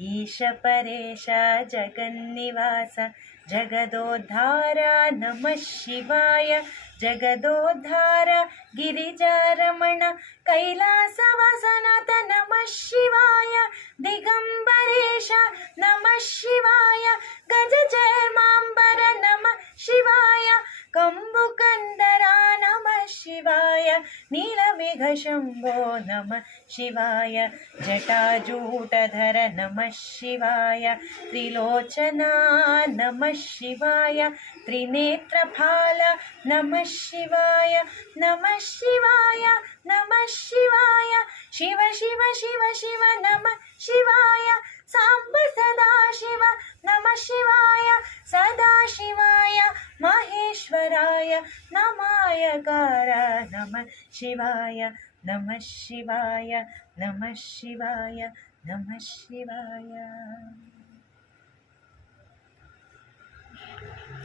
ईश परेश जगन्निवास जगदोद्धार नमः शिवाय जगदोद्धार गिरिजारमण कैलासवासनाथ नमः शिवाय दिगंबरेश नमः शिवाय गजचर्मांबर नमः शिवाय कंबुकंदरा नमः शिवाय नीलमेघशंभो नमः शिवाय जटाजूटधर नमः शिवाय त्रिलोचना नमः शिवाय त्रिनेत्रफाल नमः शिवाय नमः शिवाय नमः शिवाय शिव शिव शिव शिव नमः शिवाय सांब सदा शिव नमः शिवाय सदा शिवाय महेश्वराय नमायकार नमः शिवाय नमः शिवाय नमः शिवाय नमः शिवाय।